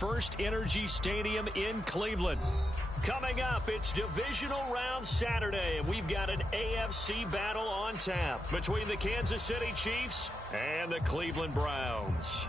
First Energy Stadium in Cleveland. Coming up, it's Divisional Round Saturday, and we've got an AFC battle on tap between the Kansas City Chiefs and the Cleveland Browns.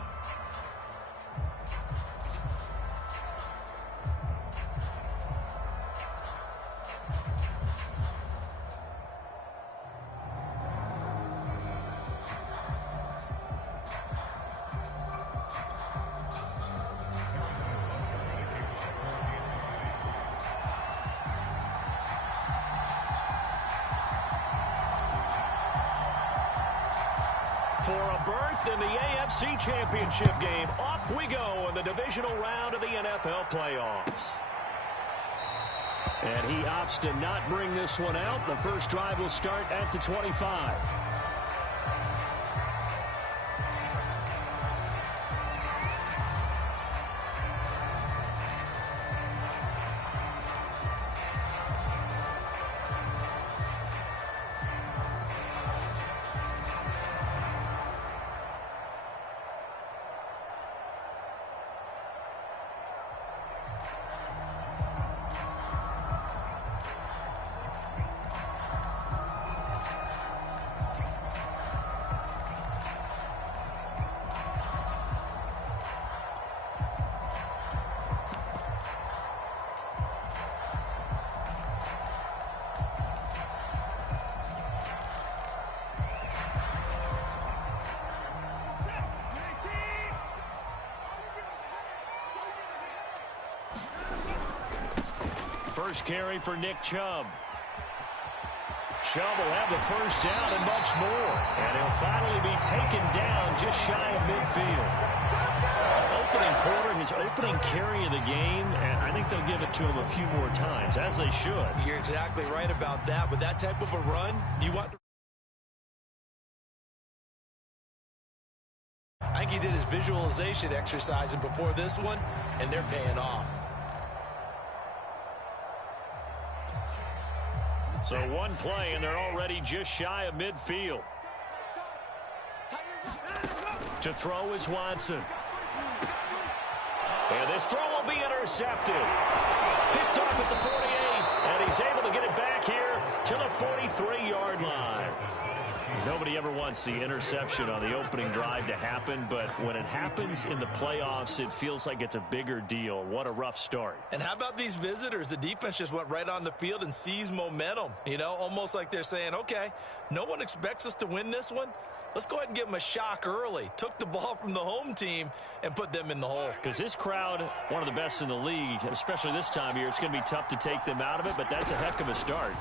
For a berth in the AFC Championship game, off we go in the divisional round of the NFL playoffs. And he opts to not bring this one out. The first drive will start at the 25. First carry for Nick Chubb. Chubb will have the first down and much more. And he'll finally be taken down just shy of midfield. Opening quarter, his opening carry of the game, and I think they'll give it to him a few more times, as they should. You're exactly right about that. With that type of a run, you want to... I think he did his visualization exercises before this one, and they're paying off. So one play, and they're already just shy of midfield. To throw is Watson. And this throw will be intercepted. Picked off at the 48, and he's able to get it back here to the 43-yard line. Nobody ever wants the interception on the opening drive to happen, but when it happens in the playoffs, it feels like it's a bigger deal. What a rough start. And how about these visitors? The defense just went right on the field and seized momentum. You know, almost like they're saying, okay, no one expects us to win this one. Let's go ahead and give them a shock early. Took the ball from the home team and put them in the hole. Because this crowd, one of the best in the league, especially this time of year, it's going to be tough to take them out of it, but that's a heck of a start.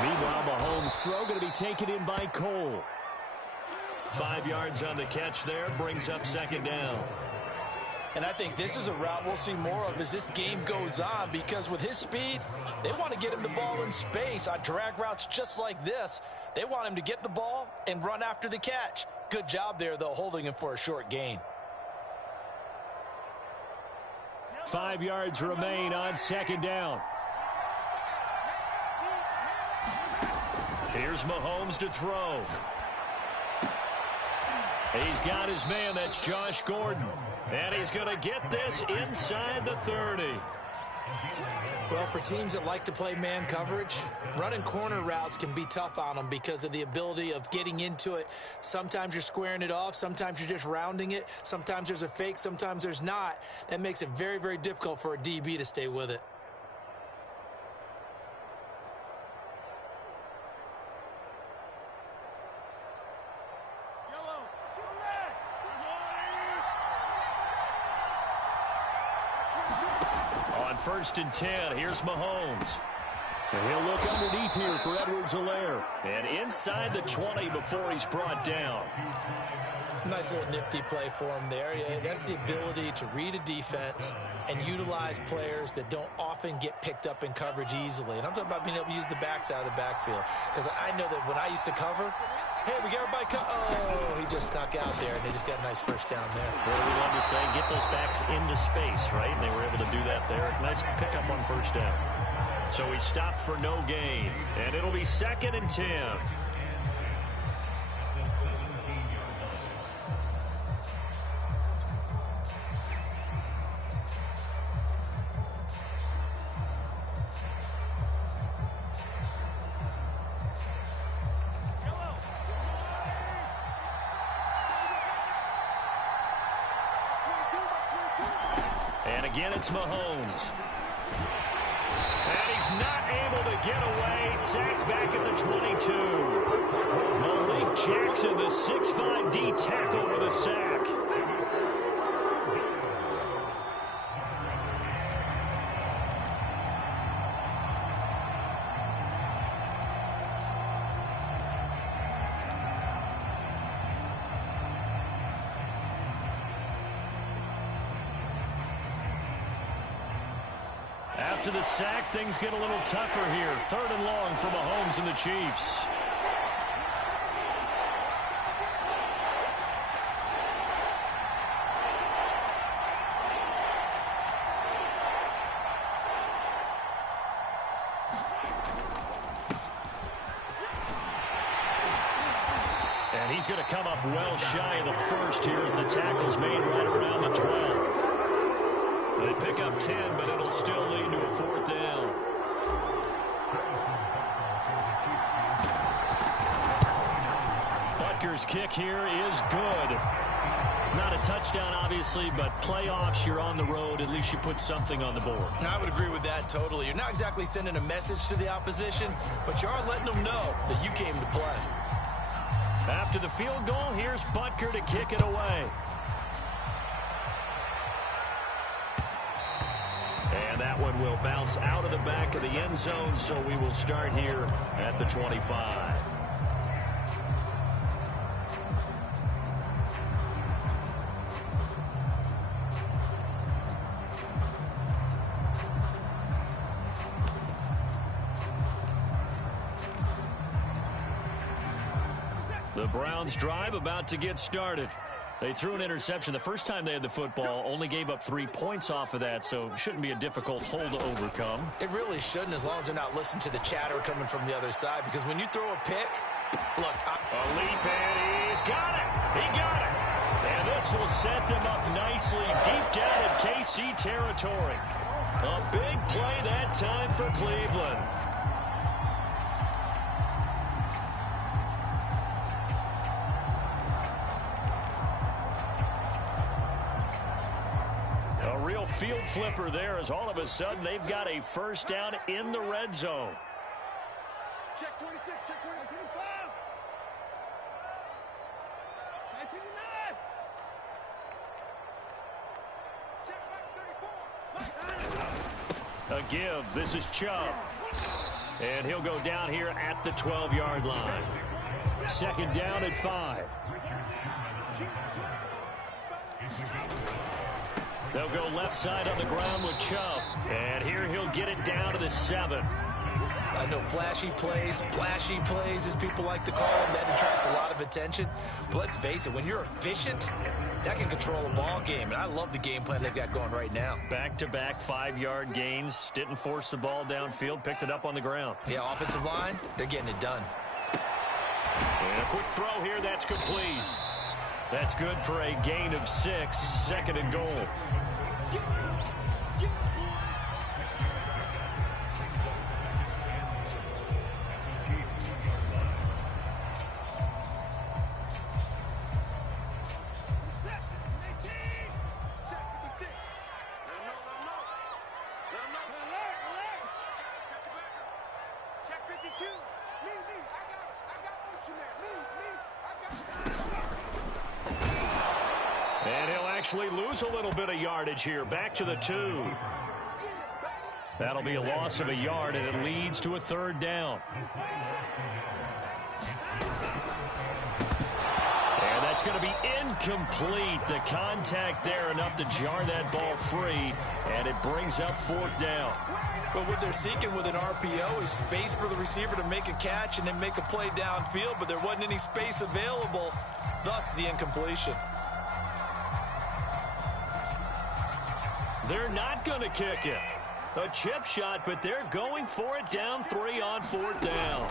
Meanwhile, Mahomes' throw going to be taken in by Cole. 5 yards on the catch there, brings up second down. And I think this is a route we'll see more of as this game goes on, because with his speed, they want to get him the ball in space on drag routes just like this. They want him to get the ball and run after the catch. Good job there, though, holding him for a short gain. 5 yards remain on second down. Here's Mahomes to throw. He's got his man. That's Josh Gordon. And he's going to get this inside the 30. Well, for teams that like to play man coverage, running corner routes can be tough on them because of the ability of getting into it. Sometimes you're squaring it off. Sometimes you're just rounding it. Sometimes there's a fake. Sometimes there's not. That makes it very, very difficult for a DB to stay with it. First and 10. Here's Mahomes. And he'll look underneath here for Edwards-Helaire. And inside the 20 before he's brought down. Nice little nifty play for him there. Yeah, that's the ability to read a defense and utilize players that don't often get picked up in coverage easily. And I'm talking about being able to use the backside of the backfield. Because I know that when I used to cover, hey, we got everybody oh, he just snuck out there, and they just got a nice first down there. What do we love to say? Get those backs into space, right? And they were able to do that there. Nice pickup on first down. So he stopped for no gain. And it'll be 2nd and 10. And again, it's Mahomes. And he's not able to get away. Sacked back at the 22. Malik Jackson, the 6'5" D tackle for the sack. After the sack, things get a little tougher here. 3rd and long for Mahomes and the Chiefs. And he's going to come up well shy of the first here as the tackle's made right around the 12. They pick up 10, but it'll still lead to a 4th down. Butker's kick here is good. Not a touchdown, obviously, but playoffs, you're on the road. At least you put something on the board. I would agree with that totally. You're not exactly sending a message to the opposition, but you are letting them know that you came to play. After the field goal, here's Butker to kick it away. And that one will bounce out of the back of the end zone, so we will start here at the 25. The Browns drive about to get started. They threw an interception the first time they had the football, only gave up 3 points off of that, so shouldn't be a difficult hole to overcome. It really shouldn't, as long as they're not listening to the chatter coming from the other side, because when you throw a pick, look. A leap, and he's got it. He got it. And this will set them up nicely deep down in KC territory. A big play that time for Cleveland. Field flipper there as all of a sudden they've got a first down in the red zone. Check 26, check 25. 959. Check back 34. A give. This is Chubb. And he'll go down here at the 12-yard line. 2nd down at 5. They'll go left side on the ground with Chubb. And here he'll get it down to the 7. I know flashy plays, as people like to call them, that attracts a lot of attention. But let's face it, when you're efficient, that can control a ball game. And I love the game plan they've got going right now. Back-to-back 5-yard gains. Didn't force the ball downfield. Picked it up on the ground. Yeah, offensive line, they're getting it done. And a quick throw here. That's complete. That's good for a gain of 6. 2nd and goal. Lose a little bit of yardage here. Back to the 2. That'll be a loss of a yard, and it leads to a 3rd down. And that's going to be incomplete. The contact there enough to jar that ball free, and it brings up 4th down. But what they're seeking with an RPO is space for the receiver to make a catch and then make a play downfield, but there wasn't any space available, thus the incompletion. They're not going to kick it. A chip shot, but they're going for it down 3 on 4th down.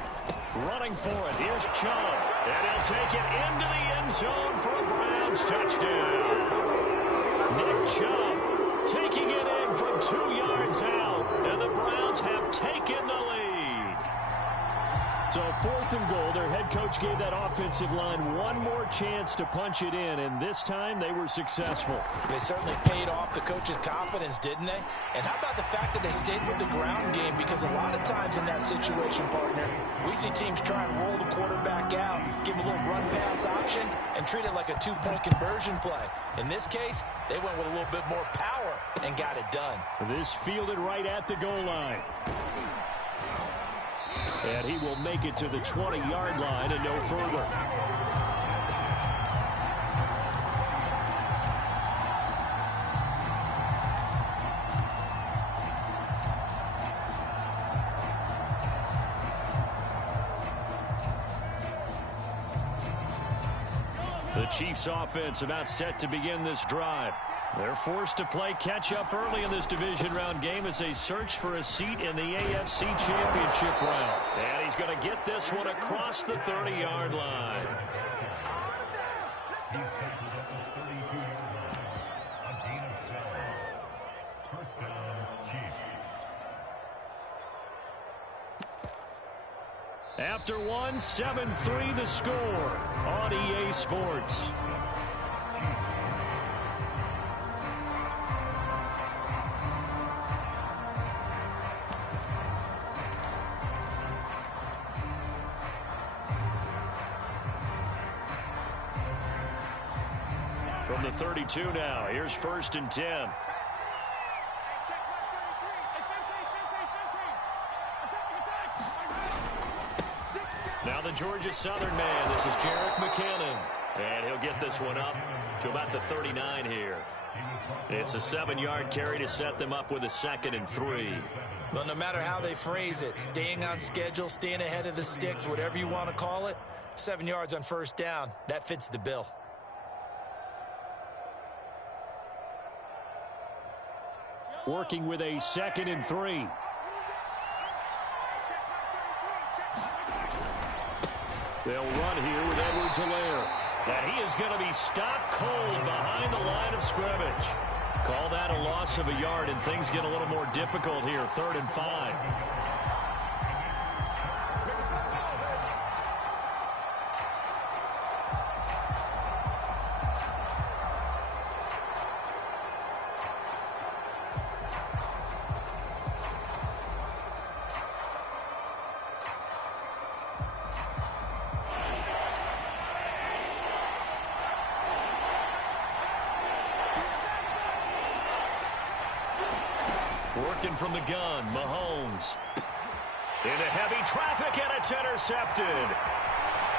Running for it, here's Chubb. And he'll take it into the end zone for a Browns touchdown. Nick Chubb taking it in from 2 yards out. And the Browns have taken the lead. So 4th and goal. Their head coach gave that offensive line one more chance to punch it in, and this time they were successful. They certainly paid off the coach's confidence, didn't they? And how about the fact that they stayed with the ground game? Because a lot of times in that situation, partner, we see teams try and roll the quarterback out, give him a little run-pass option, and treat it like a two-point conversion play. In this case, they went with a little bit more power and got it done. This fielded right at the goal line. And he will make it to the 20-yard line and no further. The Chiefs offense about set to begin this drive. They're forced to play catch-up early in this division round game as they search for a seat in the AFC Championship round. And he's going to get this one across the 30-yard line. After one, 7-3 the score on EA Sports. From the 32 now, here's 1st and 10. Now the Georgia Southern man, this is Jerick McKinnon. And he'll get this one up to about the 39 here. It's a 7-yard carry to set them up with a 2nd and 3. Well, no matter how they phrase it, staying on schedule, staying ahead of the sticks, whatever you want to call it, 7 yards on 1st down, that fits the bill. Working with a 2nd and 3. They'll run here with Edwards-Helaire. And he is going to be stopped cold behind the line of scrimmage. Call that a loss of a yard, and things get a little more difficult here. 3rd and 5. Working from the gun, Mahomes. Into heavy traffic, and it's intercepted.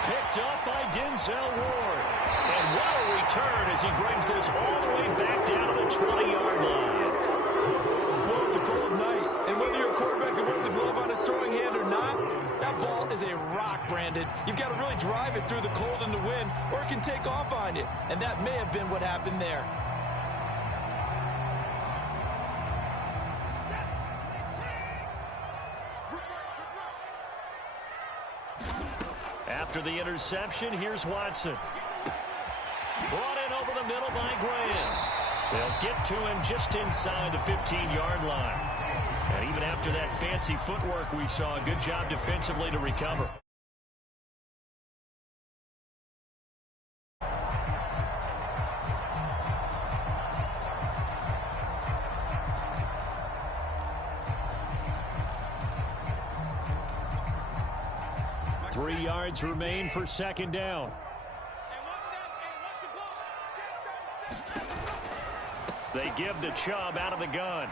Picked up by Denzel Ward. And what a return as he brings this all the way back down to the 20-yard line. Well, it's a cold night, and whether you're a quarterback that wears a glove on his throwing hand or not, that ball is a rock, Brandon. You've got to really drive it through the cold and the wind, or it can take off on you. And that may have been what happened there. After the interception, here's Watson. Brought in over the middle by Graham. They'll get to him just inside the 15-yard line. And even after that fancy footwork we saw, a good job defensively to recover. Three yards remain for 2nd down. They give the Chubb out of the gun.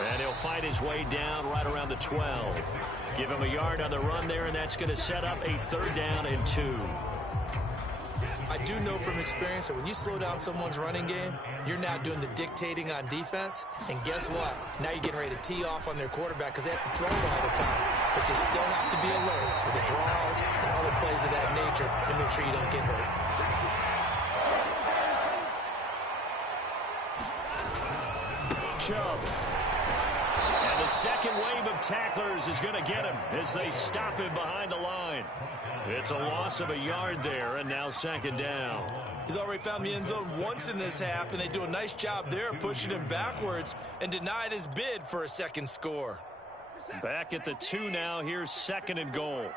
And he'll fight his way down right around the 12. Give him a yard on the run there, and that's going to set up a 3rd down and 2. I do know from experience that when you slow down someone's running game, you're now doing the dictating on defense. And guess what? Now you're getting ready to tee off on their quarterback because they have to throw it all the time. But you still have to be alert for the draws and other plays of that nature and make sure you don't get hurt. Chubb. And the second wave of tacklers is going to get him as they stop him behind the line. It's a loss of a yard there, and now 2nd down. He's already found the end zone once in this half, and they do a nice job there pushing him backwards and denied his bid for a 2nd score. Back at the 2 now. Here's 2nd and goal.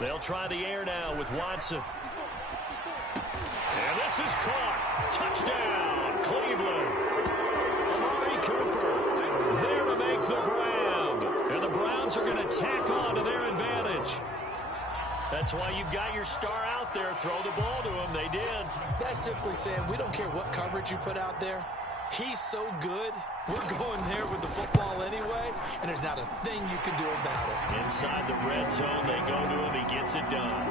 They'll try the air now with Watson. And this is caught. Touchdown, Cleveland. Amari Cooper there to make the grab. And the Browns are going to tack on to their advantage. That's why you've got your star out there. Throw the ball to him. They did. That's simply saying we don't care what coverage you put out there. He's so good, we're going there with the football anyway, and there's not a thing you can do about it. Inside the red zone, they go to him. He gets it done.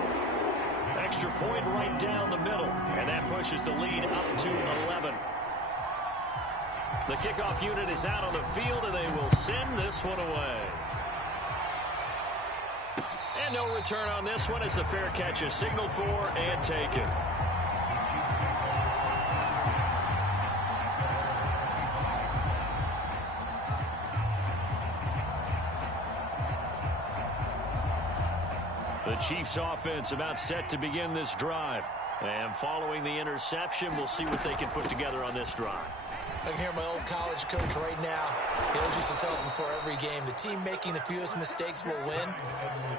Extra point right down the middle, and that pushes the lead up to 11. The kickoff unit is out on the field, and they will send this one away. And no return on this one as the fair catch is signaled for and taken. The Chiefs offense about set to begin this drive. And following the interception, we'll see what they can put together on this drive. I can hear my old college coach right now. He always used to tell us before every game, the team making the fewest mistakes will win.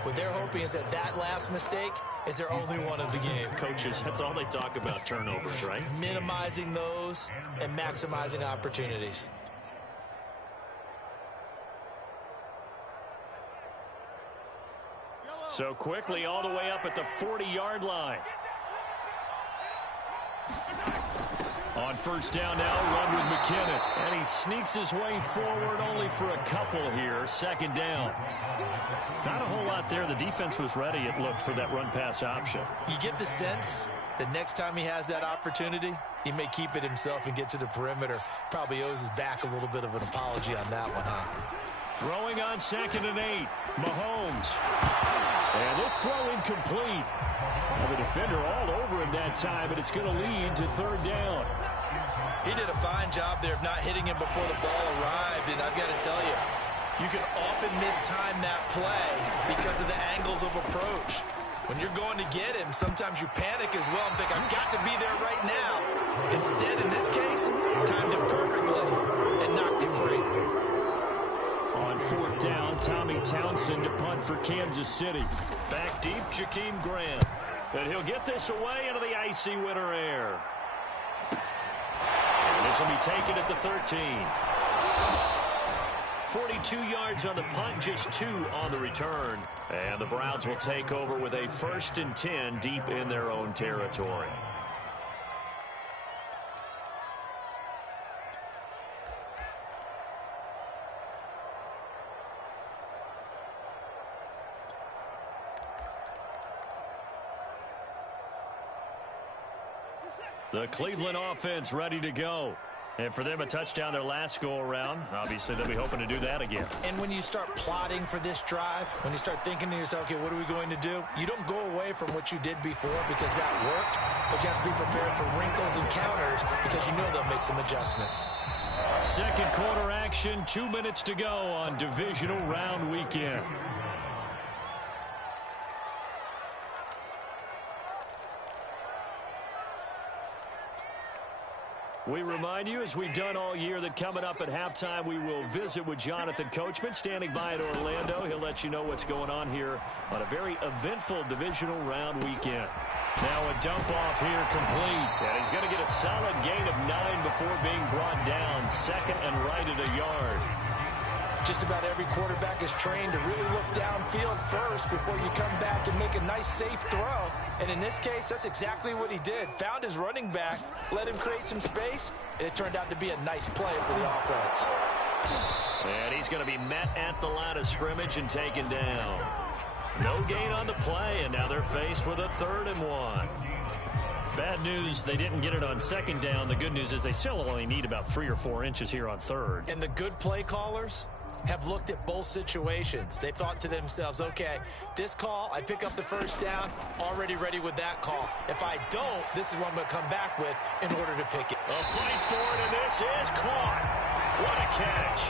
What they're hoping is that that last mistake is their only one of the game. Coaches, that's all they talk about, turnovers, right? Minimizing those and maximizing opportunities. So quickly all the way up at the 40-yard line. On first down now, run with McKinnon. And he sneaks his way forward only for a couple here. 2nd down. Not a whole lot there. The defense was ready, it looked, for that run-pass option. You get the sense that next time he has that opportunity, he may keep it himself and get to the perimeter. Probably owes his back a little bit of an apology on that one, huh? Throwing on 2nd and 8. Mahomes. And this throw incomplete. Well, the defender all over him that time, but it's going to lead to 3rd down. He did a fine job there of not hitting him before the ball arrived, and I've got to tell you, you can often mistime that play because of the angles of approach. When you're going to get him, sometimes you panic as well and think, I've got to be there right now. Instead, in this case, timed it perfectly and knocked it free. On 4th down, Tommy Townsend to punt for Kansas City. Back deep, Jakeem Graham. And he'll get this away into the icy winter air. And this will be taken at the 13. 42 yards on the punt, just 2 on the return. And the Browns will take over with a 1st and 10 deep in their own territory. The Cleveland offense ready to go. And for them, a touchdown their last go-around. Obviously, they'll be hoping to do that again. And when you start plotting for this drive, when you start thinking to yourself, okay, what are we going to do? You don't go away from what you did before because that worked, but you have to be prepared for wrinkles and counters because you know they'll make some adjustments. 2nd quarter action, 2 minutes to go on divisional round weekend. We remind you, as we've done all year, that coming up at halftime, we will visit with Jonathan Coachman, standing by at Orlando. He'll let you know what's going on here on a very eventful divisional round weekend. Now a dump off here complete. And he's going to get a solid gain of 9 before being brought down. 2nd and right at a yard. Just about every quarterback is trained to really look downfield first before you come back and make a nice, safe throw. And in this case, that's exactly what he did. Found his running back, let him create some space, and it turned out to be a nice play for the offense. And he's going to be met at the line of scrimmage and taken down. No gain on the play, and now they're faced with a 3rd and 1. Bad news, they didn't get it on 2nd down. The good news is they still only need about 3 or 4 inches here on 3rd. And the good play callers have looked at both situations. They thought to themselves, okay, this call, I pick up the 1st down, already ready with that call. If I don't, this is what I'm going to come back with in order to pick it. A fight for it, and this is caught. What a catch.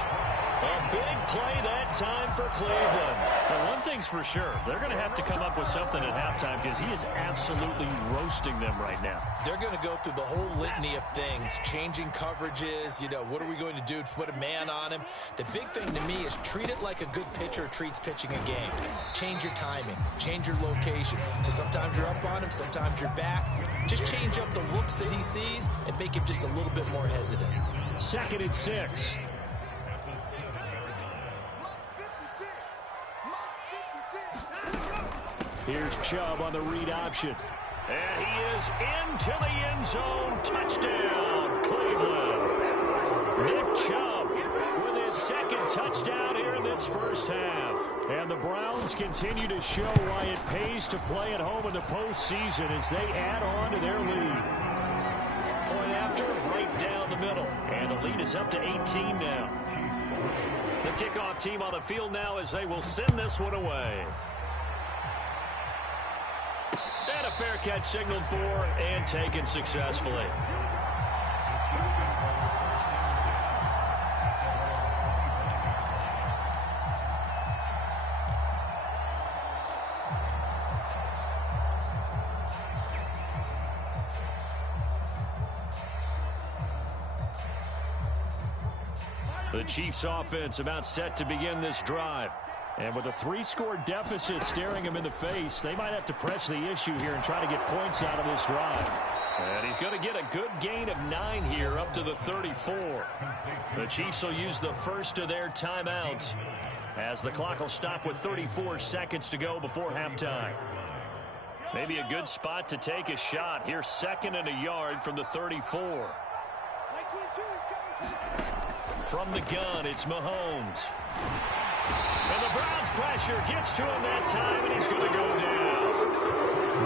A big play that time for Cleveland. Well, one thing's for sure. They're going to have to come up with something at halftime because he is absolutely roasting them right now. They're going to go through the whole litany of things, changing coverages, what are we going to do to put a man on him? The big thing to me is treat it like a good pitcher treats pitching a game. Change your timing, change your location. So sometimes you're up on him, sometimes you're back. Just change up the looks that he sees and make him just a little bit more hesitant. 2nd and 6. Here's Chubb on the read option. And he is into the end zone. Touchdown, Cleveland. Nick Chubb with his 2nd touchdown here in this first half. And the Browns continue to show why it pays to play at home in the postseason as they add on to their lead. Point after, right down the middle. And the lead is up to 18 now. The kickoff team on the field now as they will send this one away. And a fair catch signaled for and taken successfully. The Chiefs offense about set to begin this drive. And with a 3-score deficit staring him in the face, they might have to press the issue here and try to get points out of this drive. And he's going to get a good gain of 9 here up to the 34. The Chiefs will use the first of their timeouts as the clock will stop with 34 seconds to go before halftime. Maybe a good spot to take a shot. Here's 2nd and a yard from the 34. From the gun, it's Mahomes. And the Browns pressure gets to him that time, and he's going to go down.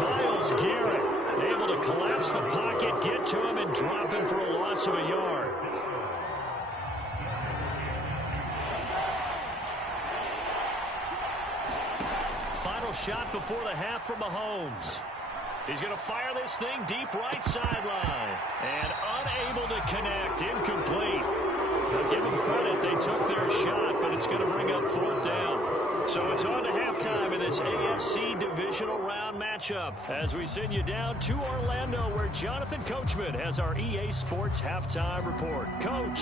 Myles Garrett able to collapse the pocket, get to him, and drop him for a loss of a yard. Final shot before the half from Mahomes. He's going to fire this thing deep right sideline. And unable to connect, incomplete. Now give them credit, they took their shot, but it's going to bring up 4th down. So it's on to halftime in this AFC divisional round matchup as we send you down to Orlando where Jonathan Coachman has our EA Sports halftime report. Coach.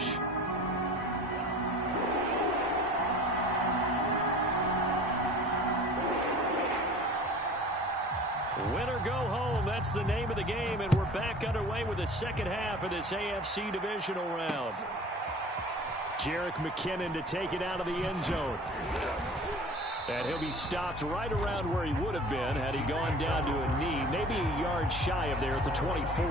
Win or go home, that's the name of the game, and we're back underway with the second half of this AFC divisional round. Jerick McKinnon to take it out of the end zone. And he'll be stopped right around where he would have been had he gone down to a knee, maybe a yard shy of there at the 24.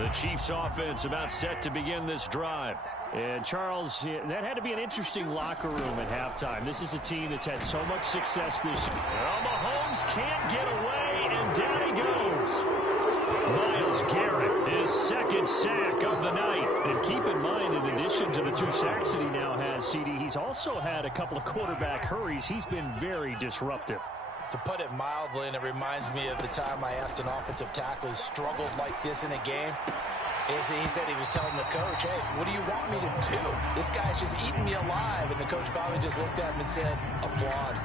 The Chiefs offense about set to begin this drive. And Charles, that had to be an interesting locker room at halftime. This is a team that's had so much success this year. Well, Mahomes can't get away, and down he goes. Myles Garrett, his 2nd sack of the night. And keep in mind, in addition to the 2 sacks that he now has, CD, he's also had a couple of quarterback hurries. He's been very disruptive. To put it mildly, and it reminds me of the time I asked an offensive tackle who struggled like this in a game. He said he was telling the coach, hey, what do you want me to do? This guy's just eating me alive. And the coach finally just looked at him and said, applaud.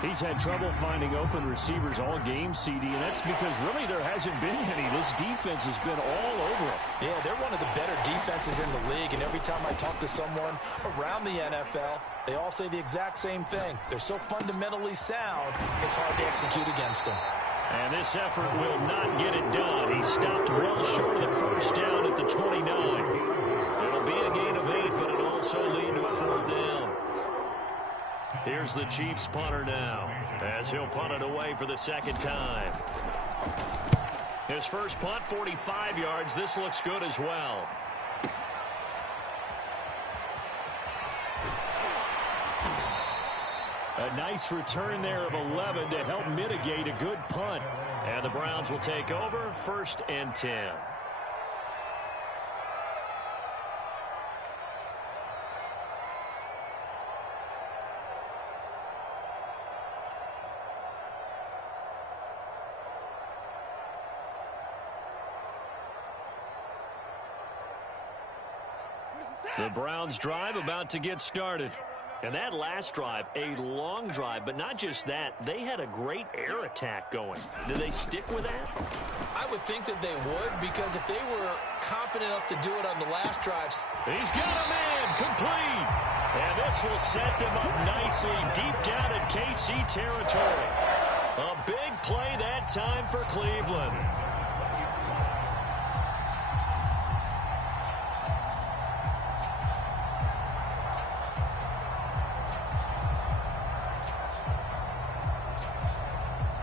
He's had trouble finding open receivers all game, CD, and that's because really there hasn't been any. This defense has been all over him. Yeah, they're one of the better defenses in the league, and every time I talk to someone around the NFL, they all say the exact same thing. They're so fundamentally sound, it's hard to execute against them. And this effort will not get it done. He stopped well short of the first down at the 29. It'll be a gain of 8, but it'll also lead to a 4th down. Here's the Chiefs punter now as he'll punt it away for the 2nd time. His first punt, 45 yards. This looks good as well. A nice return there of 11 to help mitigate a good punt. And the Browns will take over 1st and 10. The Browns drive about to get started. And that last drive, a long drive, but not just that. They had a great air attack going. Do they stick with that? I would think that they would, because if they were confident enough to do it on the last drives. He's got a man, complete. And this will set them up nicely deep down in KC territory. A big play that time for Cleveland.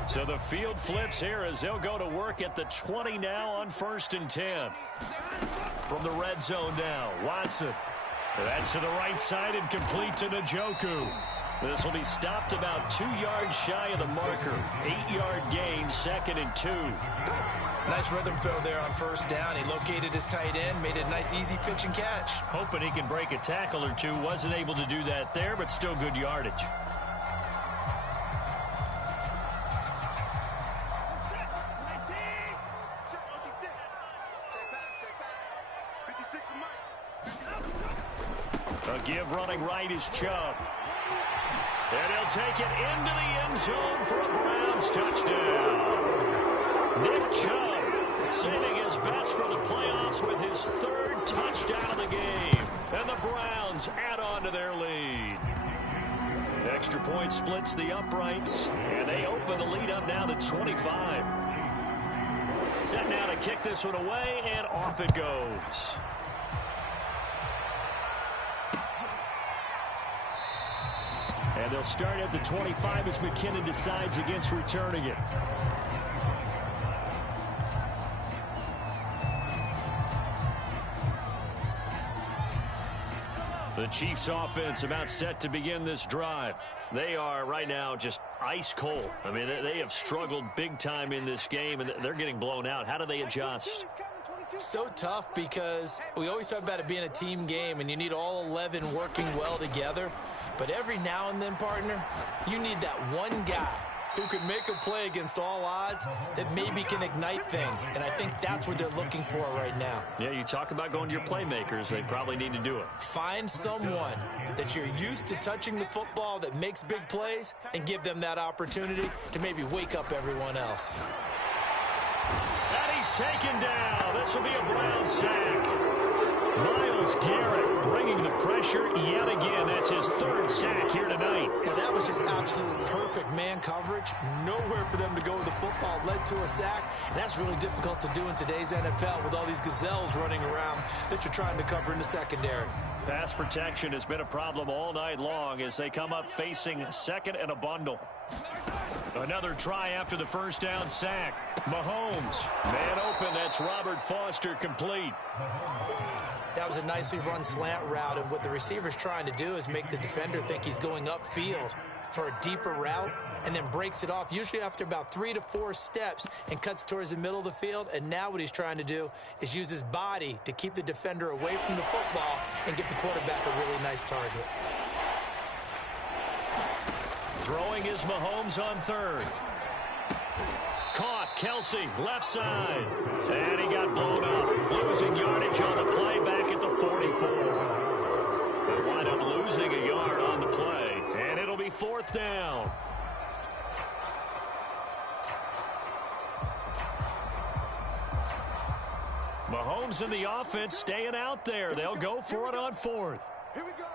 So the field flips here as they'll go to work at the 20 now on 1st and 10. From the red zone now, Watson. That's to the right side and complete to Njoku. This will be stopped about 2 yards shy of the marker. 8-yard gain, 2nd and 2. Nice rhythm throw there on 1st down. He located his tight end, made a nice easy pitch and catch. Hoping he can break a tackle or two. Wasn't able to do that there, but still good yardage. A give running right is Chubb. And he'll take it into the end zone for a Browns touchdown. Nick Chubb saving his best for the playoffs with his 3rd touchdown of the game. And the Browns add on to their lead. Extra point splits the uprights, and they open the lead up now to 25. Set now to kick this one away, and off it goes. And they'll start at the 25 as McKinnon decides against returning it. The Chiefs offense about set to begin this drive. They are right now just ice cold. I mean, they have struggled big time in this game, and they're getting blown out. How do they adjust? So tough, because we always talk about it being a team game, and you need all 11 working well together. But every now and then, partner, you need that one guy who can make a play against all odds that maybe can ignite things. And I think that's what they're looking for right now. Yeah, you talk about going to your playmakers. They probably need to do it. Find someone that you're used to touching the football that makes big plays and give them that opportunity to maybe wake up everyone else. And he's taken down. This will be a Brown sack. Myles Garrett bringing the pressure yet again. That's his 3rd sack here tonight. Now, that was just absolute perfect man coverage. Nowhere for them to go with the football. Led to a sack. And that's really difficult to do in today's NFL with all these gazelles running around that you're trying to cover in the secondary. Pass protection has been a problem all night long as they come up facing 2nd and a bundle. Another try after the 1st down sack. Mahomes, man open. That's Robert Foster, complete. That was a nicely run slant route, and what the receiver's trying to do is make the defender think he's going upfield for a deeper route, and then breaks it off, usually after about 3 to 4 steps, and cuts towards the middle of the field. And now what he's trying to do is use his body to keep the defender away from the football and give the quarterback a really nice target. Throwing is Mahomes on 3rd. Caught, Kelsey, left side. And he got blown up. Losing yardage on the play back at the 44. They wind up losing a yard on the play. And it'll be 4th down. Mahomes and the offense staying out there. They'll go for it on 4th. Here we go.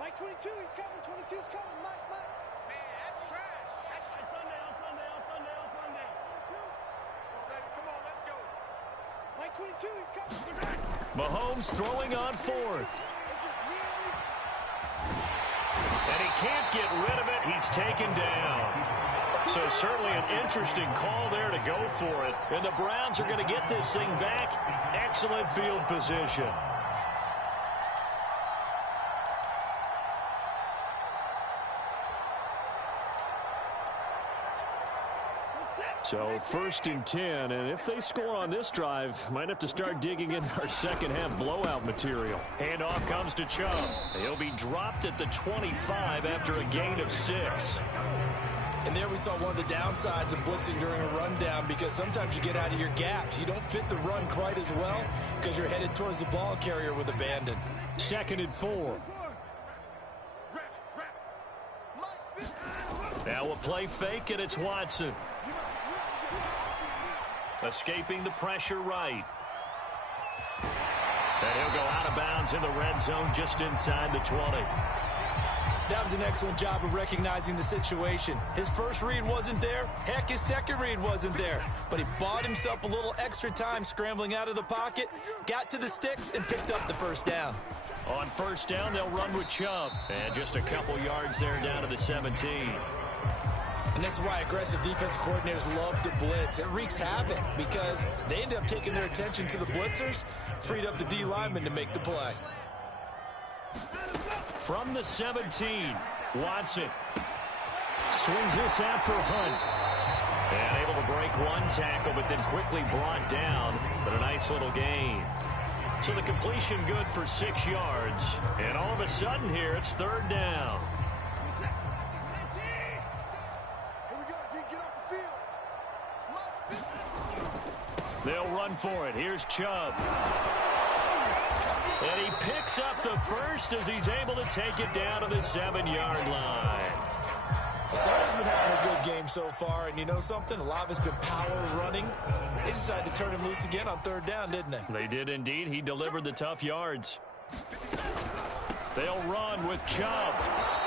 Mike 22, he's coming. 22's coming. Mike. Man, that's trash. That's trash. On Sunday. 22. Oh, baby, come on, let's go. Mike 22, he's coming. Mahomes throwing on 4th. And he can't get rid of it. He's taken down. So certainly an interesting call there to go for it. And the Browns are going to get this thing back. Excellent field position. So 1st and 10, and if they score on this drive, might have to start digging in our second half blowout material. Handoff comes to Chubb. He'll be dropped at the 25 after a gain of 6. And there we saw one of the downsides of blitzing during a rundown, because sometimes you get out of your gaps. You don't fit the run quite as well because you're headed towards the ball carrier with abandon. 2nd and 4. Now a play fake, and it's Watson. Escaping the pressure right. And he'll go out of bounds in the red zone just inside the 20. That was an excellent job of recognizing the situation. His first read wasn't there. Heck, his second read wasn't there. But he bought himself a little extra time scrambling out of the pocket, got to the sticks, and picked up the first down. On first down, they'll run with Chubb. And just a couple yards there down to the 17. And this is why aggressive defensive coordinators love to blitz. It wreaks havoc because they end up taking their attention to the blitzers, freed up the D lineman to make the play. From the 17, Watson swings this out for Hunt. And able to break one tackle, but then quickly brought down. But a nice little gain. So the completion good for 6 yards. And all of a sudden here, it's 3rd down. They'll run for it. Here's Chubb. And he picks up the first as he's able to take it down to the 7-yard line. Someone's been having a good game so far, and you know something? A lot of it's been power running. They decided to turn him loose again on 3rd down, didn't they? They did indeed. He delivered the tough yards. They'll run with Chubb.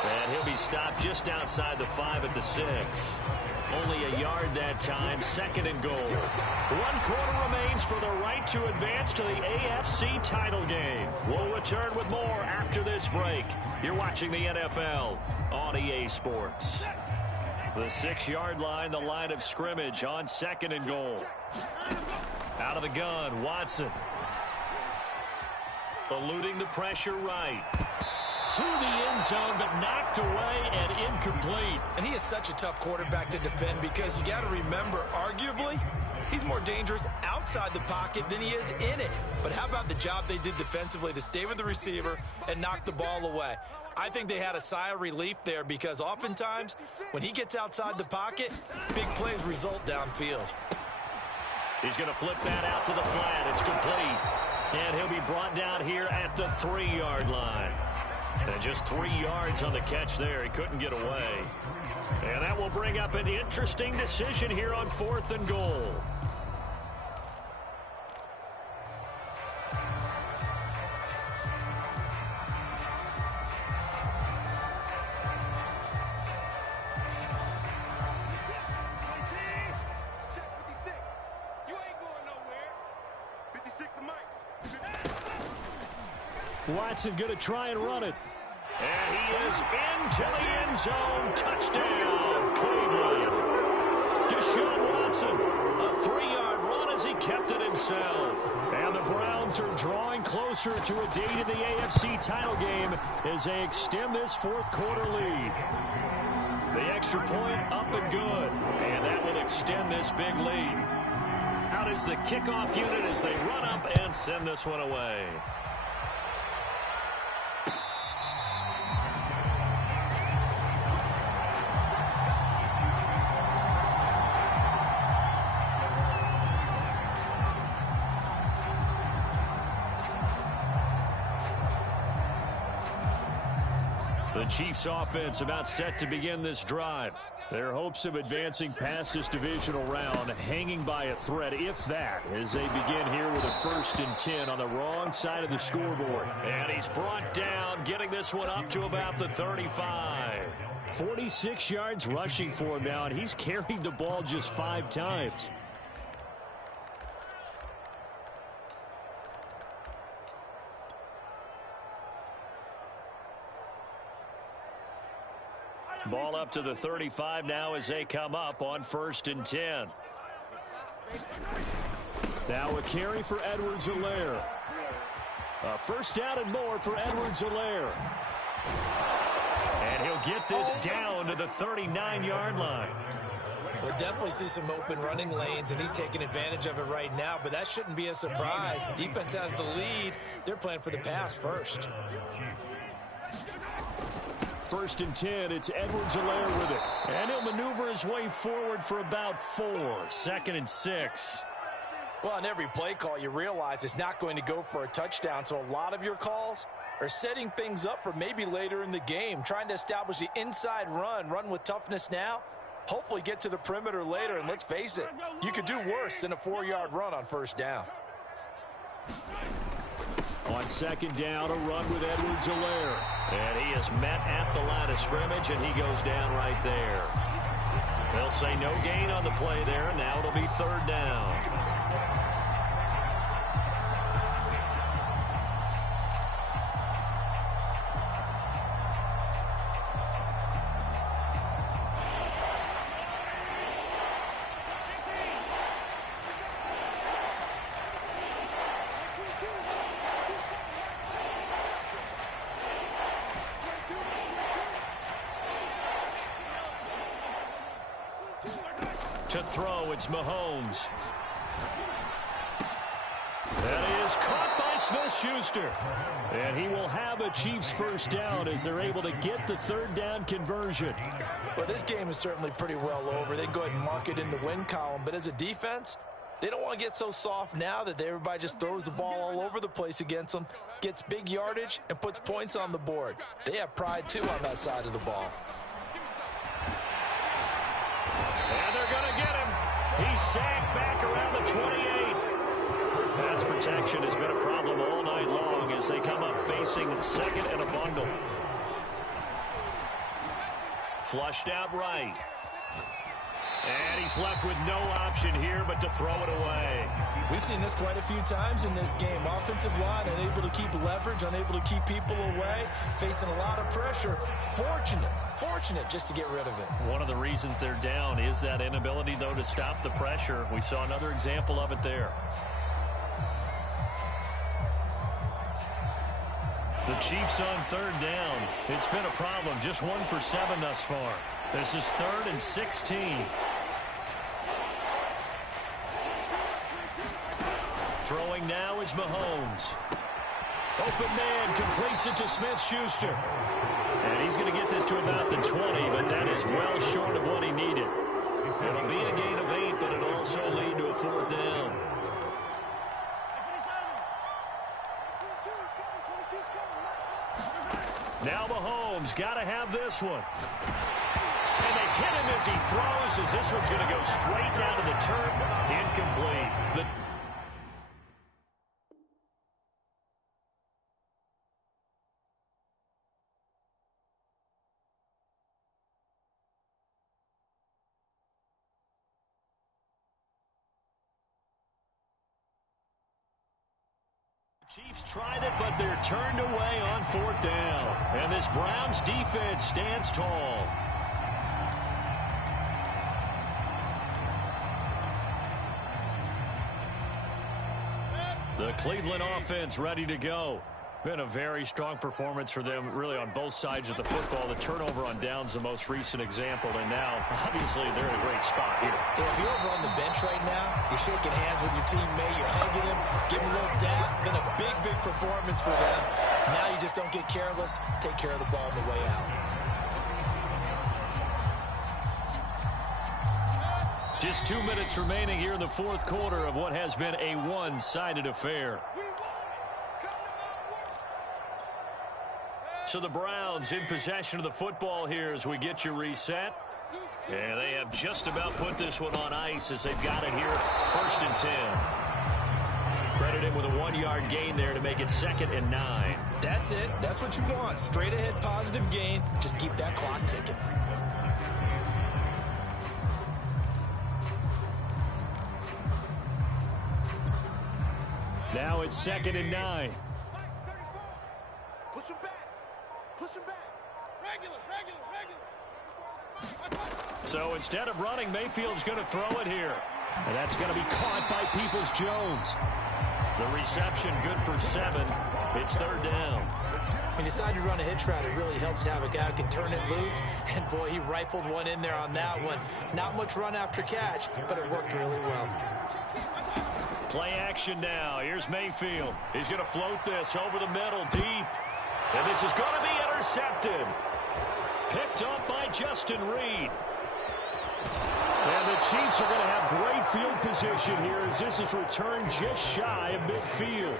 And he'll be stopped just outside the 5 at the 6. Only a yard that time, 2nd and goal. 1 quarter remains for the right to advance to the AFC title game. We'll return with more after this break. You're watching the NFL on EA Sports. The 6-yard line, the line of scrimmage on 2nd and goal. Out of the gun, Watson. Eluding the pressure right. To the end zone, but knocked away and incomplete. And he is such a tough quarterback to defend because you got to remember, arguably, he's more dangerous outside the pocket than he is in it. But how about the job they did defensively to stay with the receiver and knock the ball away? I think they had a sigh of relief there because oftentimes when he gets outside the pocket, big plays result downfield. He's going to flip that out to the flat. It's complete. And he'll be brought down here at the 3-yard line. And just 3 yards on the catch there. He couldn't get away. And that will bring up an interesting decision here on 4th and goal. Watson going to try and run it. And he is into the end zone. Touchdown, Cleveland. Deshaun Watson, a 3-yard run as he kept it himself. And the Browns are drawing closer to a date in the AFC title game as they extend this 4th quarter lead. The extra point up and good. And that will extend this big lead. Out is the kickoff unit as they run up and send this one away. The Chiefs offense about set to begin this drive. Their hopes of advancing past this divisional round hanging by a thread, if that, as they begin here with a 1st and 10 on the wrong side of the scoreboard. And he's brought down, getting this one up to about the 35. 46 yards rushing for him now, and he's carried the ball just 5 times. Ball up to the 35 now as they come up on 1st and 10. Now a carry for Edwards-Helaire. A 1st down and more for Edwards-Helaire. And he'll get this down to the 39-yard line. We'll definitely see some open running lanes, and he's taking advantage of it right now, but that shouldn't be a surprise. Defense has the lead. They're playing for the pass first. 1st and 10, it's Edwards-Helaire with it. And he'll maneuver his way forward for about 4. 2nd and 6. Well, on every play call, you realize it's not going to go for a touchdown, so a lot of your calls are setting things up for maybe later in the game, trying to establish the inside run with toughness now, hopefully get to the perimeter later, and let's face it, you could do worse than a 4-yard run on first down. On second down, a run with Edwards-Helaire. And he is met at the line of scrimmage, and he goes down right there. They'll say no gain on the play there, and now it'll be third down. To throw, it's Mahomes. That is caught by Smith-Schuster. And he will have a Chiefs first down as they're able to get the third down conversion. Well, this game is certainly pretty well over. They can go ahead and mark it in the win column. But as a defense, they don't want to get so soft now that everybody just throws the ball all over the place against them, gets big yardage, and puts points on the board. They have pride, too, on that side of the ball. And they're going to get him. He's sacked back around the 28. Pass protection has been a problem all night long as they come up facing second and a bundle. Flushed out right. And he's left with no option here but to throw it away. We've seen this quite a few times in this game. Offensive line unable to keep leverage, unable to keep people away, facing a lot of pressure. Fortunate just to get rid of it. One of the reasons they're down is that inability, though, to stop the pressure. We saw another example of it there. The Chiefs on third down. It's been a problem. Just 1 for 7 thus far. This is 3rd and 16. Throwing now is Mahomes. Open man completes it to Smith-Schuster. And he's going to get this to about the 20, but that is well short of what he needed. It'll be a gain of 8, but it'll also lead to a 4th down. Now Mahomes got to have this one. And they hit him as he throws, as this one's going to go straight down to the turf. Incomplete. Chiefs tried it, but they're turned away on 4th down. And this Browns defense stands tall. The Cleveland offense ready to go. Been a very strong performance for them, really, on both sides of the football. The turnover on downs, the most recent example, and now, obviously, they're in a great spot here. Yeah, if you're over on the bench right now, you're shaking hands with your teammate, you're hugging him, giving a little dap. Been a big performance for them. Now you just don't get careless. Take care of the ball on the way out. Just 2 minutes remaining here in the 4th quarter of what has been a one-sided affair. So the Browns in possession of the football here as we get you reset. And they have just about put this one on ice as they've got it here, 1st and 10. Credit him with a 1-yard gain there to make it 2nd and 9. That's it. That's what you want. Straight ahead positive gain. Just keep that clock ticking. Now it's 2nd and 9. Push him back. Push him back. Regular. So instead of running, Mayfield's going to throw it here. And that's going to be caught by Peoples-Jones. The reception good for 7. It's 3rd down. When you decide to run a hitch route, it really helps to have a guy who can turn it loose. And, boy, he rifled one in there on that one. Not much run after catch, but it worked really well. Play action now. Here's Mayfield. He's going to float this over the middle deep. And this is going to be intercepted. Picked up by Justin Reed. And the Chiefs are going to have great field position here as this is returned just shy of midfield.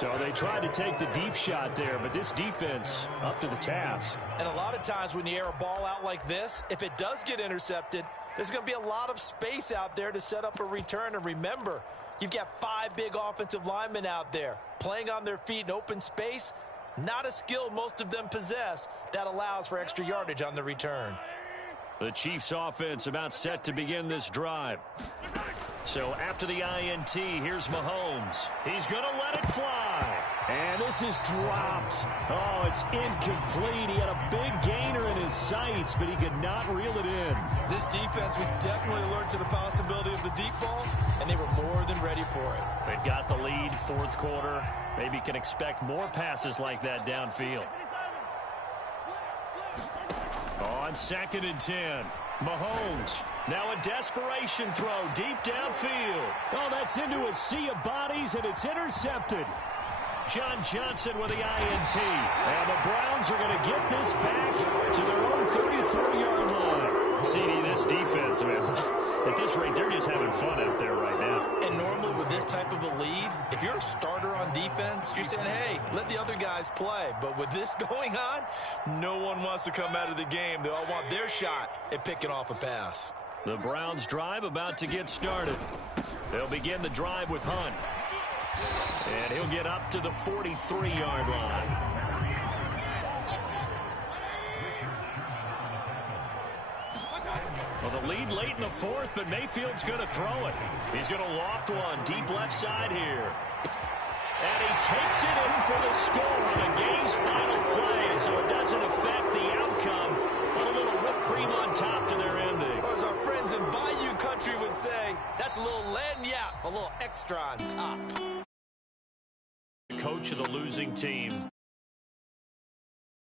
So they tried to take the deep shot there, but this defense up to the task. And a lot of times when you air a ball out like this, if it does get intercepted, there's going to be a lot of space out there to set up a return. And remember, you've got 5 big offensive linemen out there playing on their feet in open space. Not a skill most of them possess that allows for extra yardage on the return. The Chiefs offense about set to begin this drive. So after the INT, here's Mahomes. He's going to let it fly. And this is dropped. Oh, it's incomplete. He had a big gainer in his sights, but he could not reel it in. This defense was definitely alert to the possibility of the deep ball, and they were more than ready for it. They've got the lead, fourth quarter. Maybe can expect more passes like that downfield. On 2nd and 10. Mahomes, now a desperation throw deep downfield. Oh, that's into a sea of bodies, and it's intercepted. John Johnson with the INT. And the Browns are going to get this back to their own 34-yard line. CD, this defense, man, at this rate, they're just having fun out there right now. And normally with this type of a lead, if you're a starter on defense, you're saying, hey, let the other guys play. But with this going on, no one wants to come out of the game. They all want their shot at picking off a pass. The Browns drive about to get started. They'll begin the drive with Hunt. And he'll get up to the 43-yard line. Well, the lead late in the fourth, but Mayfield's going to throw it. He's going to loft one deep left side here. And he takes it in for the score on the game's final play, so it doesn't affect the outcome, but a little whipped cream on top to their ending. Or as our friends in Bayou Country would say, that's a little lagniappe, a little extra on top. Coach of the losing team